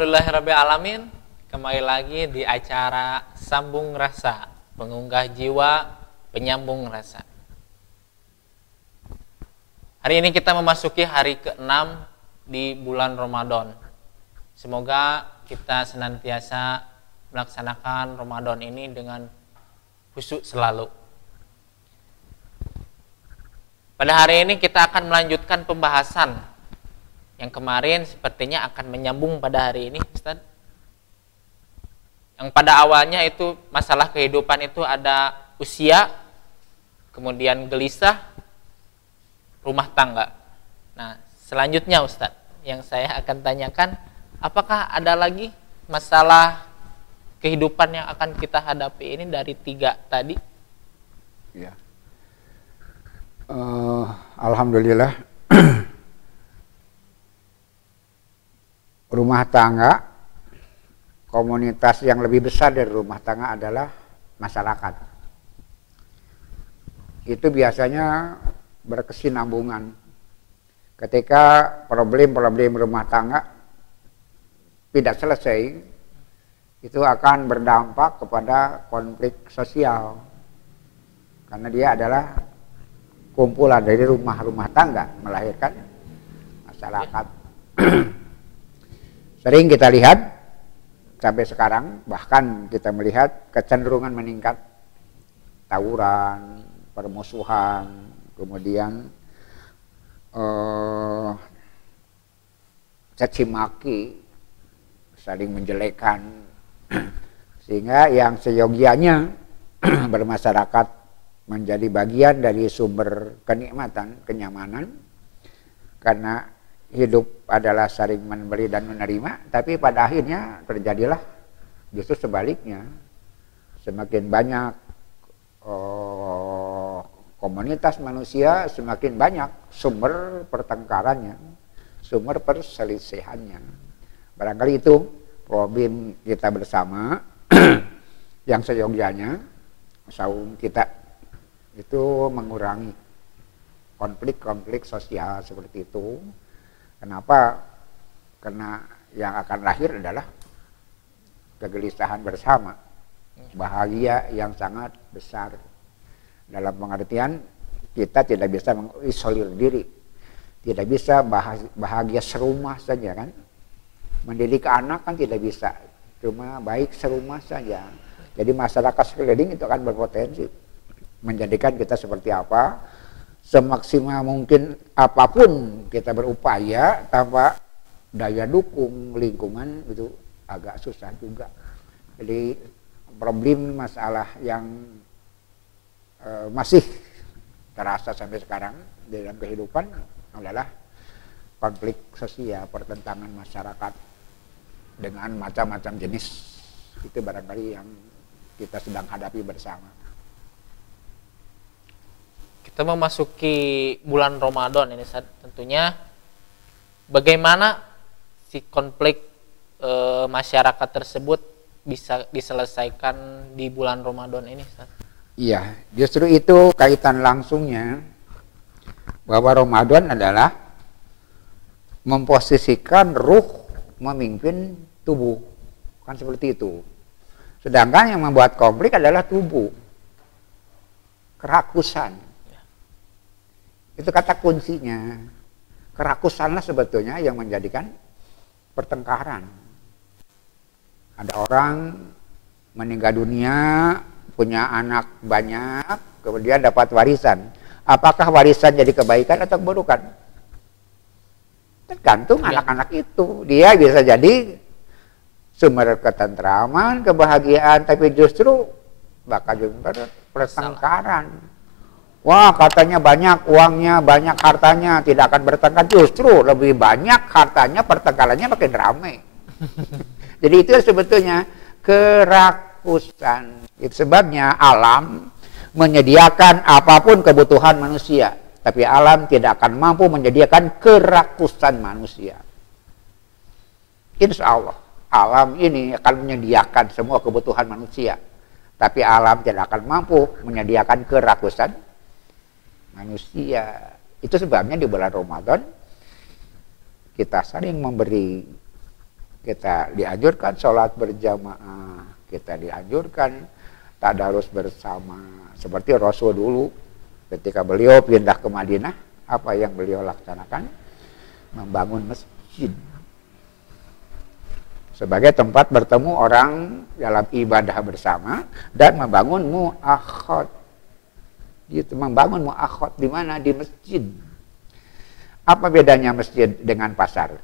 Alhamdulillahirrabbilalamin. Kembali lagi di acara Sambung Rasa, pengunggah jiwa, penyambung rasa. Hari ini kita memasuki hari ke-6 di bulan Ramadan. Semoga kita senantiasa melaksanakan Ramadan ini dengan khusyuk selalu. Pada hari ini kita akan melanjutkan pembahasan yang kemarin sepertinya akan menyambung pada hari ini, Ustaz. Yang pada awalnya itu masalah kehidupan itu ada usia, kemudian gelisah, rumah tangga. Nah, selanjutnya Ustaz, yang saya akan tanyakan, apakah ada lagi masalah kehidupan yang akan kita hadapi ini dari 3 tadi? Ya. Alhamdulillah. Rumah tangga, komunitas yang lebih besar dari rumah tangga adalah masyarakat. Itu biasanya berkesinambungan. Ketika problem-problem rumah tangga tidak selesai, itu akan berdampak kepada konflik sosial. Karena dia adalah kumpulan dari rumah-rumah tangga melahirkan masyarakat. Sering kita lihat sampai sekarang, bahkan kita melihat kecenderungan meningkat tawuran, permusuhan, kemudian caci maki, saling menjelekan, sehingga yang seyogianya bermasyarakat menjadi bagian dari sumber kenikmatan, kenyamanan, karena hidup adalah saling memberi dan menerima, tapi pada akhirnya terjadilah justru sebaliknya. Semakin banyak komunitas manusia, semakin banyak sumber pertengkarannya, sumber perselisihannya. Barangkali itu problem kita bersama yang seyogianya saum kita itu mengurangi konflik-konflik sosial seperti itu. Kenapa? Karena yang akan lahir adalah kegelisahan bersama, bahagia yang sangat besar. Dalam pengertian kita tidak bisa mengisolir diri, tidak bisa bahagia serumah saja kan. Mendidik anak kan tidak bisa, cuma baik serumah saja. Jadi masyarakat sekeliling itu akan berpotensi menjadikan kita seperti apa. Semaksimal mungkin apapun kita berupaya, tanpa daya dukung lingkungan itu agak susah juga. Jadi problem masalah yang masih terasa sampai sekarang di dalam kehidupan adalah konflik sosial, pertentangan masyarakat dengan macam-macam jenis. Itu barangkali yang kita sedang hadapi bersama. Kita memasuki bulan Ramadan ini, Ustaz. Tentunya bagaimana si konflik masyarakat tersebut bisa diselesaikan di bulan Ramadan ini, Ustaz? Iya, justru itu kaitan langsungnya bahwa Ramadan adalah memposisikan ruh memimpin tubuh. Kan seperti itu. Sedangkan yang membuat konflik adalah tubuh. Kerakusan. Itu kata kuncinya. Kerakusanlah sebetulnya yang menjadikan pertengkaran. Ada orang meninggal dunia, punya anak banyak, kemudian dapat warisan. Apakah warisan jadi kebaikan atau keburukan? Tergantung anak-anak itu. Dia bisa jadi sumber ketentraman, kebahagiaan, tapi justru bakal jadi pertengkaran. Wah, katanya banyak uangnya, banyak hartanya, tidak akan bertengkar. Justru lebih banyak hartanya, pertengkarannya makin ramai. Jadi itu sebetulnya kerakusan. Itu sebabnya alam menyediakan apapun kebutuhan manusia, tapi alam tidak akan mampu menyediakan kerakusan manusia. Insya Allah, alam ini akan menyediakan semua kebutuhan manusia, tapi alam tidak akan mampu menyediakan kerakusan manusia. Itu sebabnya di bulan Ramadan kita saling memberi Kita dianjurkan sholat berjamaah, kita dianjurkan tadarus bersama. Seperti Rasul dulu ketika beliau pindah ke Madinah, apa yang beliau laksanakan? Membangun masjid sebagai tempat bertemu orang dalam ibadah bersama dan membangun mu'akhad. Gitu, membangun mu'akhad di mana? Di masjid. Apa bedanya masjid dengan pasar?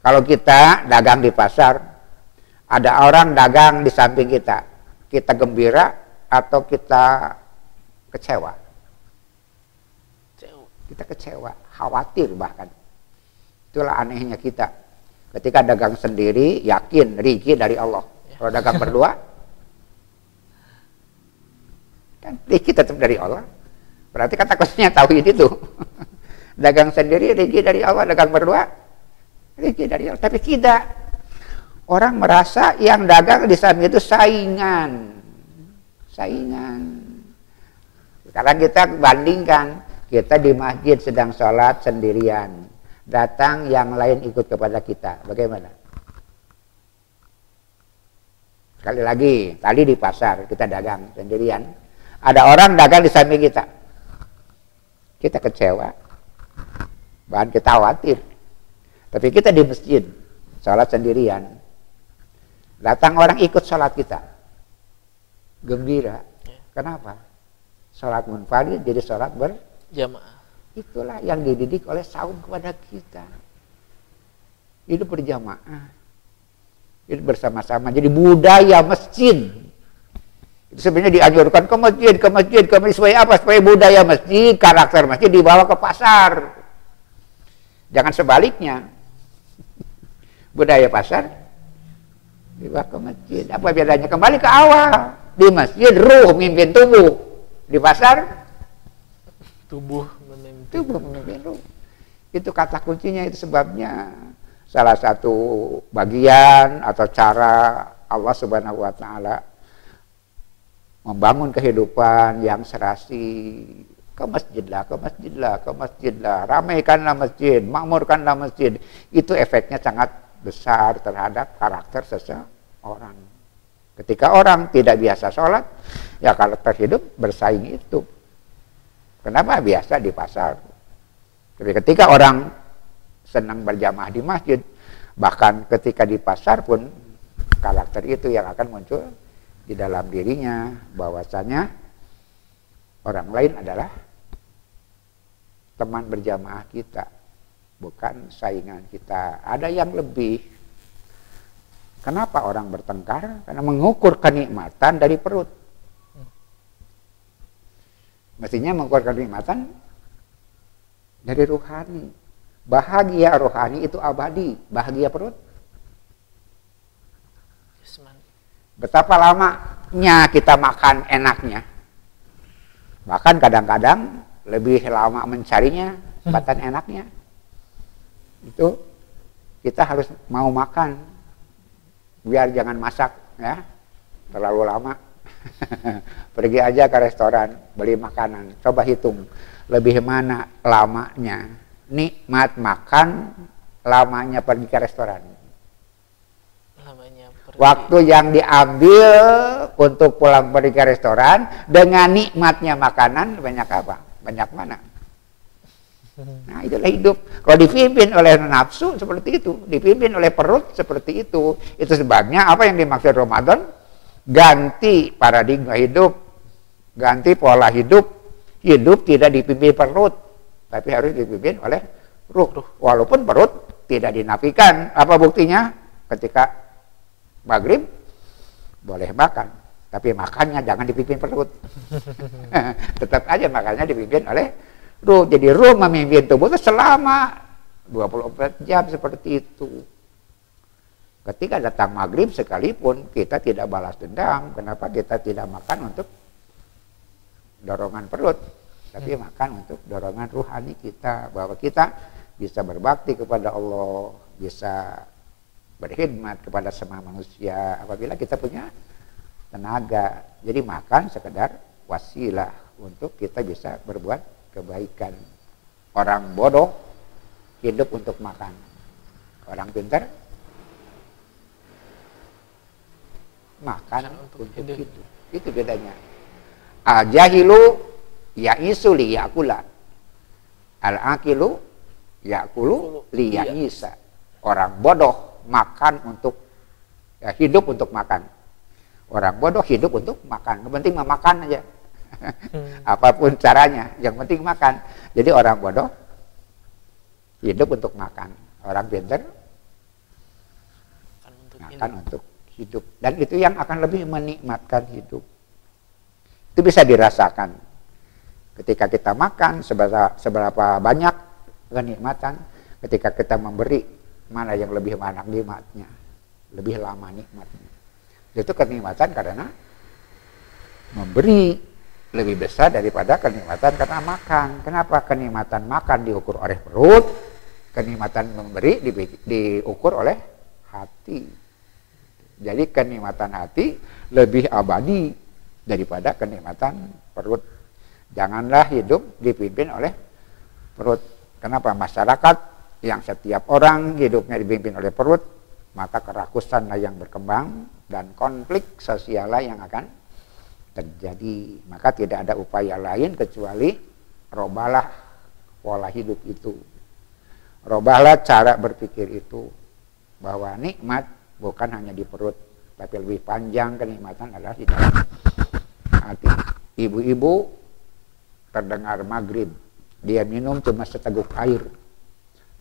Kalau kita dagang di pasar, ada orang dagang di samping kita, kita gembira atau kita kecewa? Kita kecewa, khawatir bahkan. Itulah anehnya kita. Ketika dagang sendiri, yakin rezeki dari Allah. Kalau dagang berdua, kan rezeki tetap dari Allah. Berarti kata kuncinya tauhid itu. Dagang sendiri rezeki dari Allah, dagang berdua rezeki dari Allah. Tapi tidak. Orang merasa yang dagang di samping itu saingan. Saingan. Sekarang kita bandingkan, kita di masjid sedang sholat sendirian. Datang yang lain ikut kepada kita. Bagaimana? Sekali lagi, tadi di pasar kita dagang sendirian. Ada orang dagang di samping kita. Kita kecewa. Bahkan kita khawatir. Tapi kita di masjid, sholat sendirian. Datang orang ikut sholat kita. Gembira. Kenapa? Sholat munfarid jadi sholat berjamaah. Itulah yang dididik oleh saum kepada kita. Hidup berjamaah. Hidup bersama-sama. Jadi budaya masjid. Itu sebenarnya dianjurkan ke masjid, ke masjid, ke masjid. Supaya apa? Supaya budaya masjid, karakter masjid dibawa ke pasar. Jangan sebaliknya. Budaya pasar dibawa ke masjid. Apa bedanya? Kembali ke awal. Di masjid ruh mimpin tubuh. Di pasar tubuh memimpin ruh. Itu kata kuncinya, itu sebabnya salah satu bagian atau cara Allah Subhanahu wa taala membangun kehidupan yang serasi. Ke masjidlah, ke masjidlah, ke masjidlah, ramaikanlah masjid, makmurkanlah masjid. Itu efeknya sangat besar terhadap karakter seseorang. Ketika orang tidak biasa sholat, ya karakter hidup bersaing itu. Kenapa? Biasa di pasar. Tapi ketika orang senang berjamaah di masjid, bahkan ketika di pasar pun karakter itu yang akan muncul di dalam dirinya, bahwasanya orang lain adalah teman berjamaah kita, bukan saingan kita. Ada yang lebih. Kenapa orang bertengkar? Karena mengukur kenikmatan dari perut. Mestinya mengukur kenikmatan dari rohani. Bahagia rohani itu abadi. Bahagia perut, betapa lamanya kita makan enaknya. Bahkan kadang-kadang lebih lama mencarinya, batan enaknya. Itu kita harus mau makan. Biar jangan masak, ya. Terlalu lama. Pergi aja ke restoran, beli makanan. Coba hitung, lebih mana lamanya. Nikmat makan, lamanya pergi ke restoran. Waktu yang diambil untuk pulang pergi ke restoran dengan nikmatnya makanan banyak apa? Banyak mana? Nah, itulah hidup. Kalau dipimpin oleh nafsu seperti itu, dipimpin oleh perut seperti itu. Itu sebabnya apa yang dimaksud Ramadan? Ganti paradigma hidup, ganti pola hidup. Hidup tidak dipimpin perut, tapi harus dipimpin oleh ruh. Walaupun perut tidak dinafikan. Apa buktinya? Ketika maghrib boleh makan, tapi makannya jangan dipimpin perut. Tetap aja makannya dipimpin oleh ruh. Jadi ruh memimpin tubuh itu selama 24 jam seperti itu. Ketika datang maghrib sekalipun kita tidak balas dendam. Kenapa? Kita tidak makan untuk dorongan perut, tapi makan untuk dorongan ruhani kita, bahwa kita bisa berbakti kepada Allah, bisa berkhidmat kepada semua manusia apabila kita punya tenaga. Jadi makan sekedar wasilah untuk kita bisa berbuat kebaikan. Orang bodoh hidup untuk makan. Orang pintar makan untuk hidup. Itu bedanya. Al-jahilu ya'isu liya'kula. Al-aqilu ya'kulu liya'isa. Orang bodoh makan untuk hidup untuk makan. Orang bodoh hidup untuk makan. Yang penting memakan aja. Apapun caranya, yang penting makan. Jadi orang bodoh hidup untuk makan. Orang pintar makan untuk hidup. Dan itu yang akan lebih menikmatkan hidup. Itu bisa dirasakan. Ketika kita makan, seberapa banyak kenikmatan. Ketika kita memberi, mana yang lebih banyak nikmatnya. Lebih lama nikmatnya. Itu kenikmatan karena memberi lebih besar daripada kenikmatan karena makan. Kenapa? Kenikmatan makan diukur oleh perut, kenikmatan memberi diukur oleh hati. Jadi kenikmatan hati lebih abadi daripada kenikmatan perut. Janganlah hidup dipimpin oleh perut. Kenapa? Masyarakat yang setiap orang hidupnya dipimpin oleh perut, maka kerakusanlah yang berkembang dan konflik sosiallah yang akan terjadi. Maka tidak ada upaya lain kecuali robalah pola hidup itu. Robahlah cara berpikir itu. Bahwa nikmat bukan hanya di perut, tapi lebih panjang kenikmatan adalah di dalam hati. Ibu-ibu terdengar maghrib, dia minum cuma seteguk air.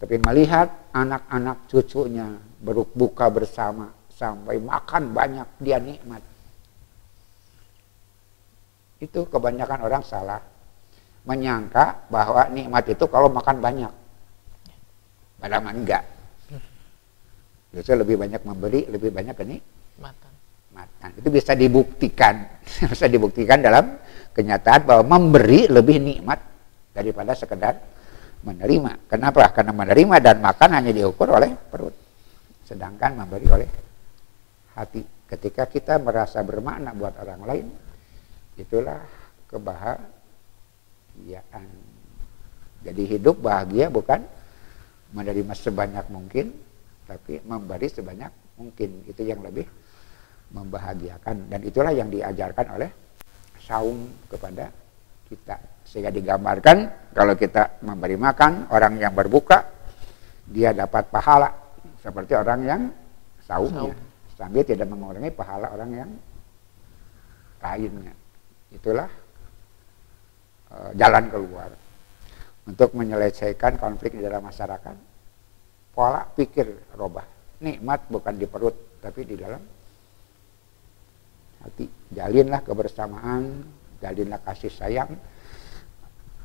Tapi melihat anak-anak cucunya berbuka bersama sampai makan banyak, dia nikmat. Itu kebanyakan orang salah menyangka bahwa nikmat itu kalau makan banyak. Padahal enggak. Justru lebih banyak memberi, lebih banyak kenikmatan. Itu bisa dibuktikan. Bisa dibuktikan dalam kenyataan bahwa memberi lebih nikmat daripada sekedar menerima. Kenapa? Karena menerima dan makan hanya diukur oleh perut. Sedangkan memberi oleh hati. Ketika kita merasa bermakna buat orang lain, itulah kebahagiaan. Jadi hidup bahagia bukan menerima sebanyak mungkin, tapi memberi sebanyak mungkin. Itu yang lebih membahagiakan. Dan itulah yang diajarkan oleh saum kepada kita. Sehingga digambarkan kalau kita memberi makan, orang yang berbuka, dia dapat pahala. Seperti orang yang saumnya. Sambil tidak mengurangi pahala orang yang lainnya. Itulah jalan keluar untuk menyelesaikan konflik di dalam masyarakat. Pola pikir robah. Nikmat bukan di perut, tapi di dalam hati. Jalinlah kebersamaan, jalinlah kasih sayang.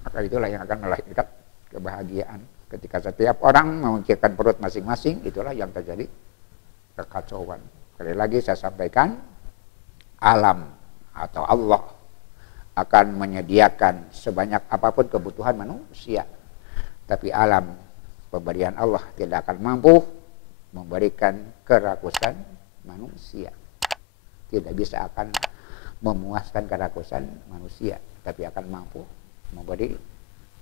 Maka itulah yang akan melahirkan kebahagiaan. Ketika setiap orang memikirkan perut masing-masing, itulah yang terjadi kekacauan. Sekali lagi saya sampaikan, alam atau Allah akan menyediakan sebanyak apapun kebutuhan manusia. Tapi alam pemberian Allah tidak akan mampu memberikan kerakusan manusia. Tidak bisa akan memuaskan kerakusan manusia, tapi akan mampu memberi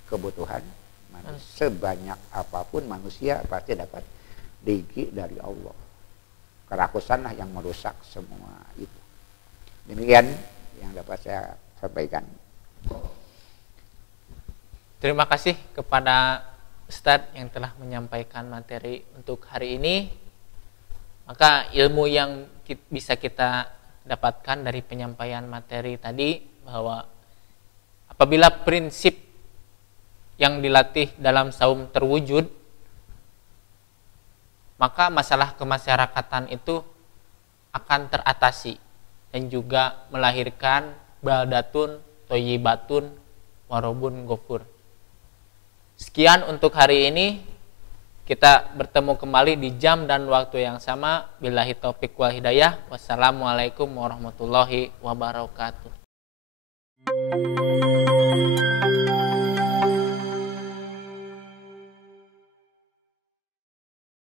kebutuhan manusia. Sebanyak apapun manusia pasti dapat rezeki dari Allah. Kerakusanlah yang merusak semua itu. Demikian yang dapat saya sampaikan. Terima kasih kepada Ustadz yang telah menyampaikan materi untuk hari ini. Maka ilmu yang bisa kita dapatkan dari penyampaian materi tadi, bahwa apabila prinsip yang dilatih dalam saum terwujud, maka masalah kemasyarakatan itu akan teratasi dan juga melahirkan baldatun thayyibatun warobun ghafur. Sekian untuk hari ini. Kita bertemu kembali di jam dan waktu yang sama. Billahi taufik wal hidayah. Wassalamualaikum warahmatullahi wabarakatuh.